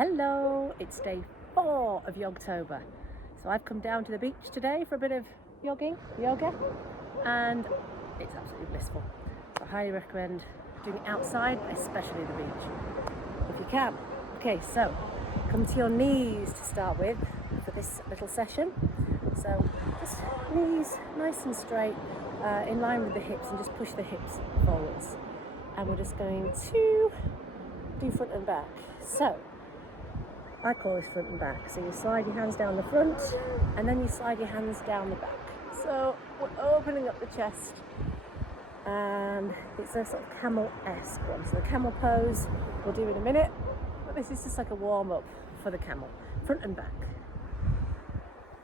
Hello, it's day 4 of Yogtober. So I've come down to the beach today for a bit of yoga, and it's absolutely blissful. So I highly recommend doing it outside, especially the beach, if you can. Okay, so come to your knees to start with for this little session. So just knees nice and straight, in line with the hips, and just push the hips forwards. And we're just going to do front and back. So I call this front and back. So you slide your hands down the front and then you slide your hands down the back. So we're opening up the chest, and it's a sort of camel-esque one. So the camel pose we'll do in a minute, but this is just like a warm-up for the camel, front and back.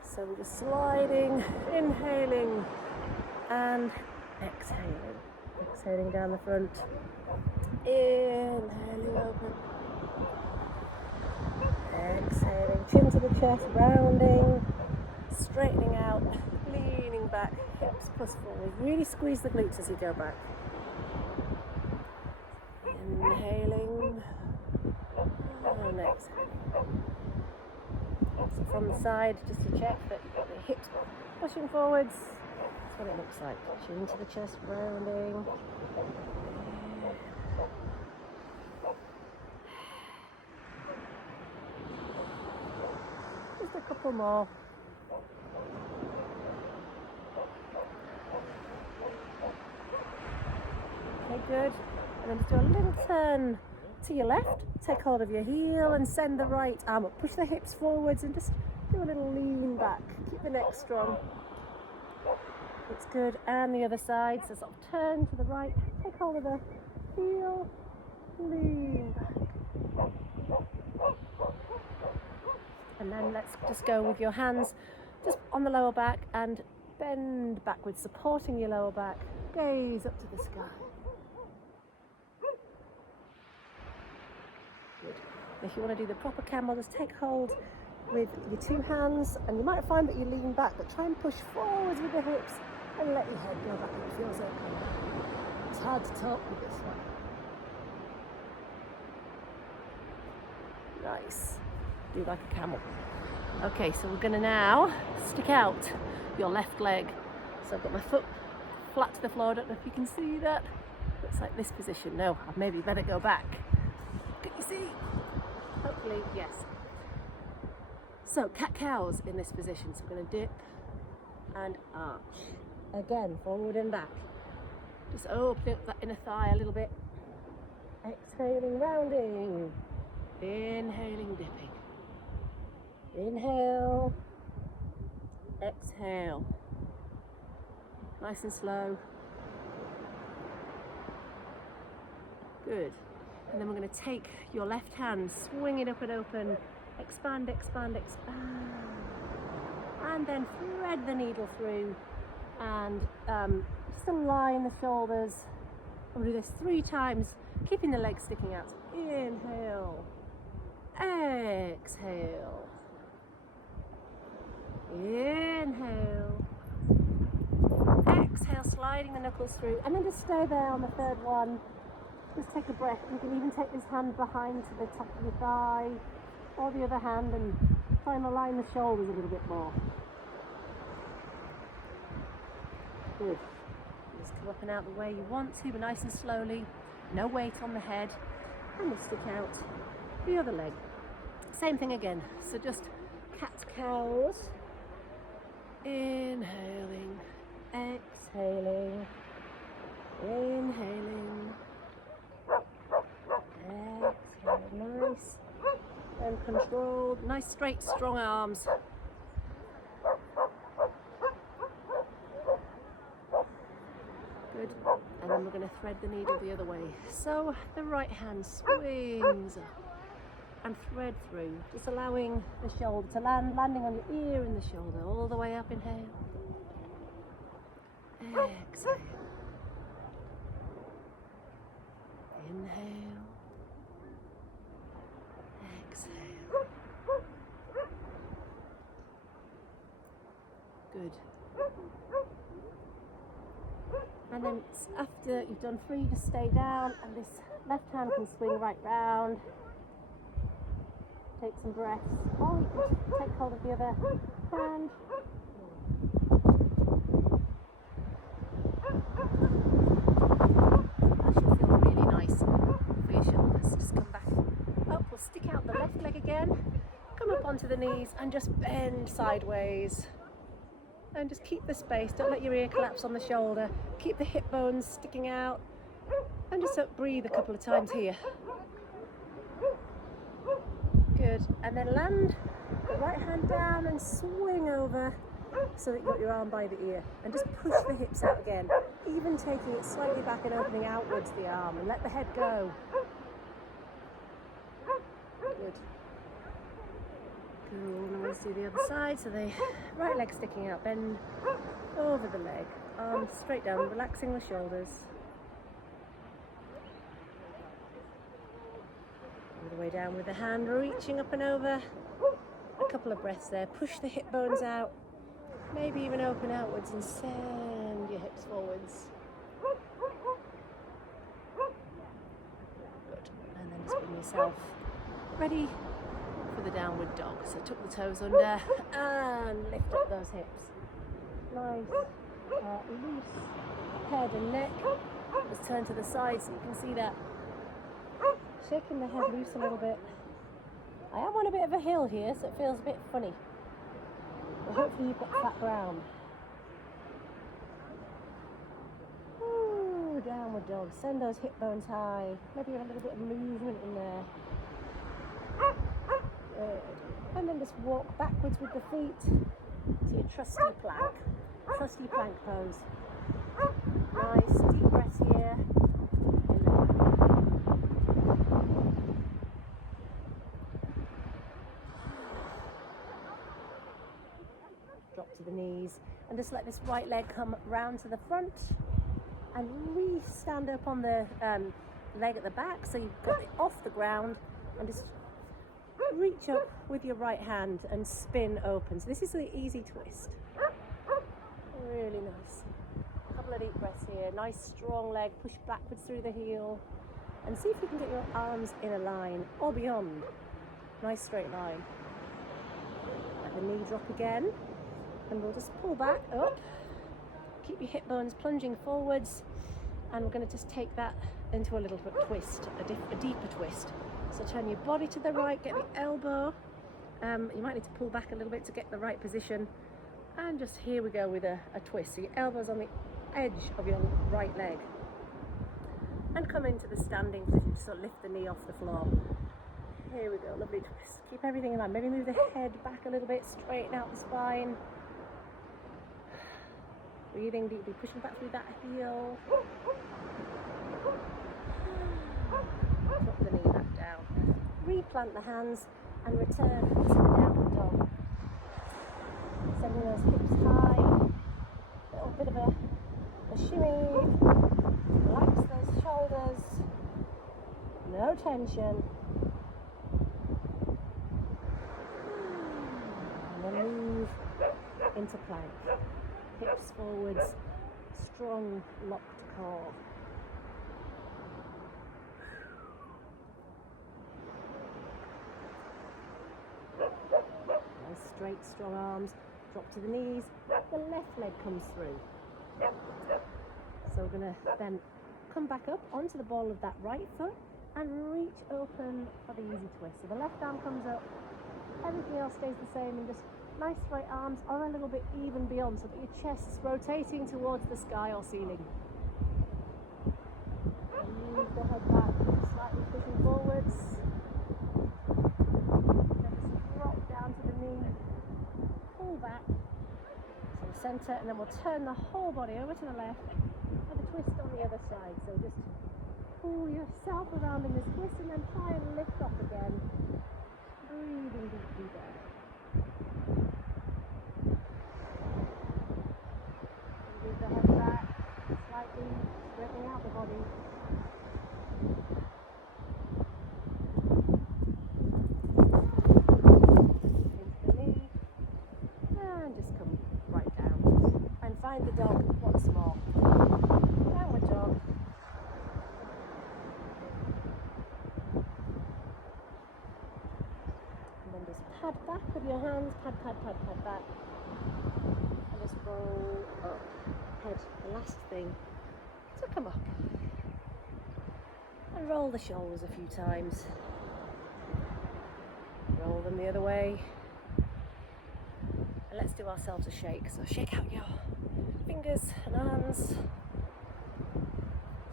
So we're just sliding, inhaling and exhaling. Exhaling down the front, inhaling open. Exhaling, chin to the chest, rounding, straightening out, leaning back, hips plus forward. Really squeeze the glutes as you go back. Inhaling and exhaling. So from the side, just to check that you've got the hips pushing forwards. That's what it looks like. Chin to the chest, rounding. Just a couple more. Okay, good. And then just do a little turn to your left. Take hold of your heel and send the right arm up. Push the hips forwards and just do a little lean back. Keep the neck strong. It's good. And the other side. So sort of turn to the right. Take hold of the heel. Lean back. And then let's just go with your hands just on the lower back and bend backwards, supporting your lower back. Gaze up to the sky. Good. If you want to do the proper camel, just take hold with your two hands, and you might find that you lean back, but try and push forwards with the hips and let your head go back. It feels okay. It's hard to talk with this one. Nice. Do like a camel. Okay, so we're going to now stick out your left leg. So I've got my foot flat to the floor. I don't know if you can see that. Looks like this position. No, I maybe better go back. Can you see? Hopefully, yes. So cat-cows in this position. So we're going to dip and arch. Again, forward and back. Just open up that inner thigh a little bit. Exhaling, rounding. Inhaling, dipping. Inhale, exhale. Nice and slow. Good. And then we're going to take your left hand, swing it up and open, expand, expand, expand. And then thread the needle through and just align the shoulders. We'll do this 3 times, keeping the legs sticking out. So inhale, exhale. Inhale, exhale, sliding the knuckles through, and then just stay there on the third one. Just take a breath. You can even take this hand behind to the top of your thigh, or the other hand, and try and align the shoulders a little bit more. Good. Just come up and out the way you want to, but nice and slowly. No weight on the head, and we'll stick out the other leg. Same thing again. So just cat-cows. Inhaling, exhaling, inhaling, exhale, nice and controlled, nice straight strong arms. Good, and then we're going to thread the needle the other way. So the right hand swings up and thread through, just allowing the shoulder to landing on your ear and the shoulder, all the way up. Inhale, exhale, inhale, exhale. Good. And then after you've done 3, just stay down, and this left hand can swing right round. take some breaths, or you can take hold of the other hand. That should feel really nice for your shoulders. Just come back up, we'll stick out the left leg again, come up onto the knees and just bend sideways. And just keep the space, don't let your ear collapse on the shoulder, keep the hip bones sticking out, and just breathe a couple of times here. Good, and then land the right hand down and swing over so that you've got your arm by the ear, and just push the hips out again, even taking it slightly back and opening outwards the arm, and let the head go. Good. Cool, now let's do the other side, so the right leg sticking out, bend over the leg, arms straight down, relaxing the shoulders. All the way down with the hand, reaching up and over. A couple of breaths there, push the hip bones out, maybe even open outwards and send your hips forwards. Good, and then just bring yourself ready for the downward dog. So tuck the toes under and lift up those hips. Nice, loose head and neck. Let's turn to the side so you can see that. Shaking the head loose a little bit. I am on a bit of a hill here, so it feels a bit funny. But hopefully you've got flat ground. Ooh, downward dog. Send those hip bones high. Maybe a little bit of movement in there. Good. And then just walk backwards with the feet to your trusty plank. Trusty plank pose. Nice, deep breaths here. Drop to the knees and just let this right leg come round to the front and re-stand up on the leg at the back, so you've got it off the ground, and just reach up with your right hand and spin open. So this is the easy twist. Really nice. A couple of deep breaths here. Nice strong leg, push backwards through the heel and see if you can get your arms in a line or beyond. Nice straight line. Let the knee drop again, and we'll just pull back up. Keep your hip bones plunging forwards, and we're going to just take that into a little bit twist, a deeper twist. So turn your body to the right, get the elbow. You might need to pull back a little bit to get the right position. And just here we go with a twist. So your elbow's on the edge of your right leg. And come into the standing position, so lift the knee off the floor. Here we go, lovely twist. Keep everything in line. Maybe move the head back a little bit, straighten out the spine. Breathing deeply, pushing back through that heel. Drop the knee back down. Replant the hands and return to the downward dog. Sending those hips high. A little bit of a shimmy. Relax those shoulders. No tension. And then move into plank. Hips forwards, strong locked core. Nice straight, strong arms. Drop to the knees. The left leg comes through. So we're going to then come back up onto the ball of that right foot and reach open for the easy twist. So the left arm comes up, everything else stays the same, and just nice straight arms are a little bit even beyond, so that your chest's rotating towards the sky or ceiling. And move the head back, slightly pushing forwards. Then just drop down to the knee, pull back to the centre, and then we'll turn the whole body over to the left with a twist on the other side. So just pull yourself around in this twist and then try and lift off again. Breathing deeply there. Move the head back, slightly straightening out the body. Into the knee, and just come right down. And find the dog once more. Downward dog. pad back with your hands, pad back, and just roll up. Head, the last thing, to come up. And roll the shoulders a few times. Roll them the other way. And let's do ourselves a shake. So shake out your fingers and arms.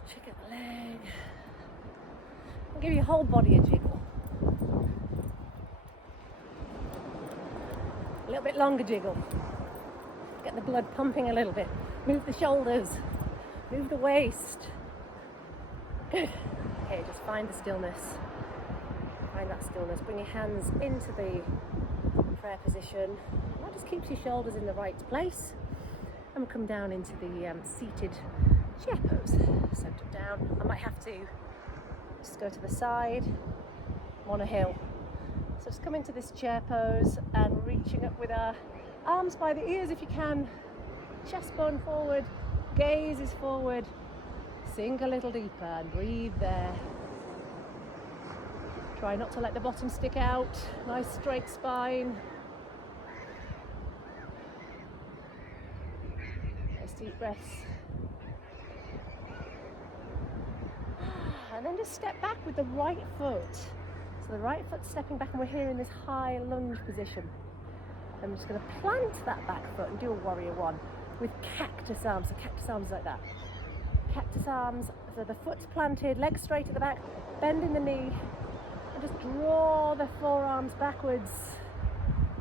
Shake out the leg. And give your whole body a jiggle. A little bit longer jiggle. Get the blood pumping a little bit. Move the shoulders. Move the waist. Good. Okay, just find the stillness. Find that stillness. Bring your hands into the prayer position. That just keeps your shoulders in the right place. And we'll come down into the seated chair pose. Center down. I might have to just go to the side. I'm on a hill. So just come into this chair pose and reaching up with our arms by the ears if you can. Chest bone forward. Gaze is forward. Sink a little deeper and breathe there. Try not to let the bottom stick out. Nice straight spine. Nice deep breaths. And then just step back with the right foot. So the right foot stepping back, and we're here in this high lunge position. I'm just going to plant that back foot and do a warrior one with cactus arms. So cactus arms like that. Cactus arms, so the foot's planted, legs straight at the back, bending the knee, and just draw the forearms backwards.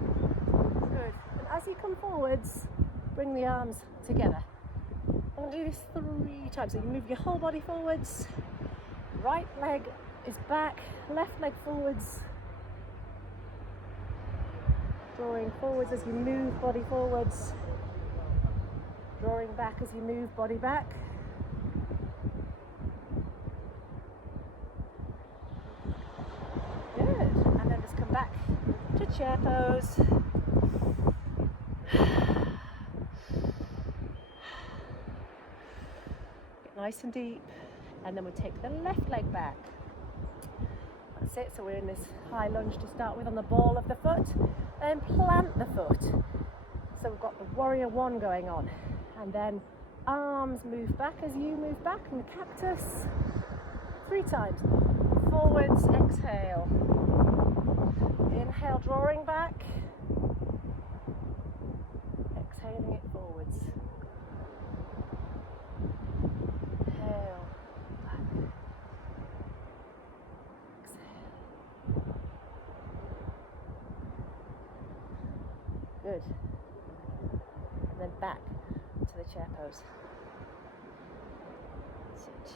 Good. And as you come forwards, bring the arms together. I'm going to do this 3 times. So you move your whole body forwards, right leg is back, left leg forwards, drawing forwards as you move body forwards, drawing back as you move body back. Back to chair pose. Get nice and deep, and then we'll take the left leg back. That's it. So we're in this high lunge to start with on the ball of the foot, and plant the foot. So we've got the warrior one going on, and then arms move back as you move back in the cactus. 3 times. Forwards, exhale. Inhale, drawing back. Exhaling it forwards. Inhale, back. Exhale. Good. And then back to the chair pose. That's it.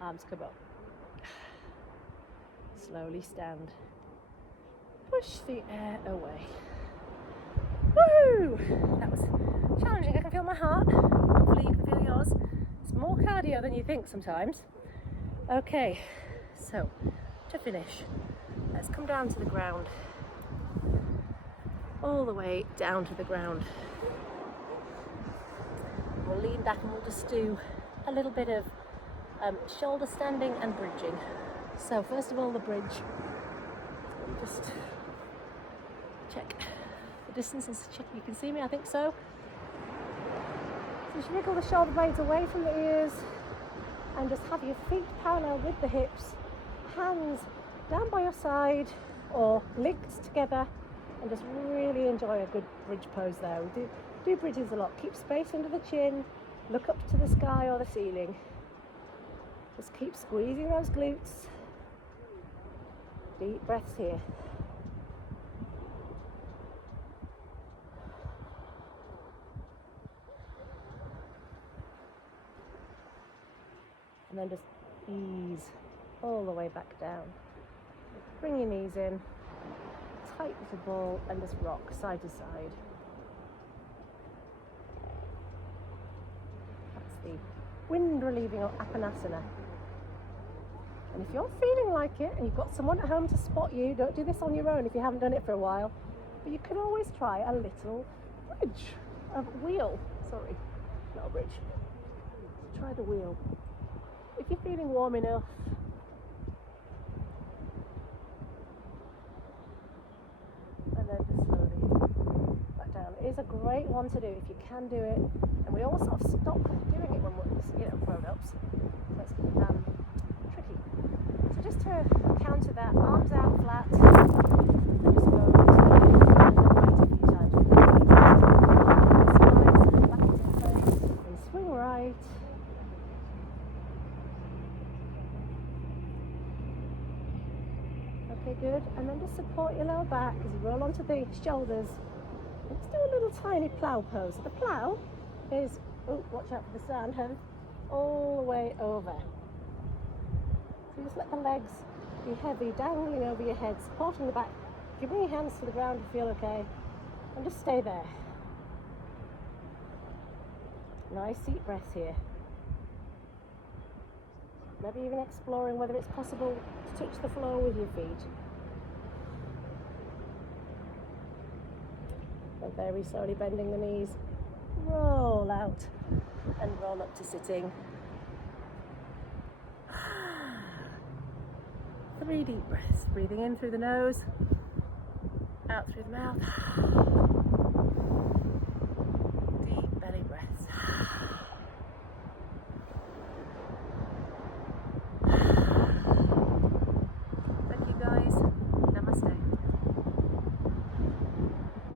Arms come up. Slowly stand. Push the air away. Woo! That was challenging. I can feel my heart. Hopefully you can feel yours. It's more cardio than you think sometimes. Okay, so to finish, let's come down to the ground. All the way down to the ground. We'll lean back and we'll just do a little bit of shoulder standing and bridging. So first of all, the bridge. Just check the distances, check you can see me, I think so. So just wriggle the shoulder blades away from the ears and just have your feet parallel with the hips, hands down by your side or linked together, and just really enjoy a good bridge pose there. We do bridges a lot. Keep space under the chin, look up to the sky or the ceiling. Just keep squeezing those glutes. Deep breaths here. And then just ease all the way back down. Bring your knees in, tight as a ball, and just rock side to side. That's the wind relieving or apanasana. And if you're feeling like it and you've got someone at home to spot you, don't do this on your own if you haven't done it for a while. But you can always try a little bridge, a wheel. Sorry, not a bridge. Try the wheel. If you're feeling warm enough. is a great one to do if you can do it. And we all sort of stop doing it when we're, grown-ups. So it's tricky. So just to counter that, arms out flat. Just go turn and right a few times with the knees. Slides back into place and swing right. Okay, good. And then just support your lower back as you roll onto the shoulders. Let's do a little tiny plough pose. The plough is, oh, watch out for the sand, head all the way over. So just let the legs be heavy, dangling over your head, supporting the back. If you bring your hands to the ground, you feel okay. And just stay there. Nice deep breaths here. Maybe even exploring whether it's possible to touch the floor with your feet. And very slowly bending the knees. Roll out and roll up to sitting. 3 deep breaths. Breathing in through the nose, out through the mouth.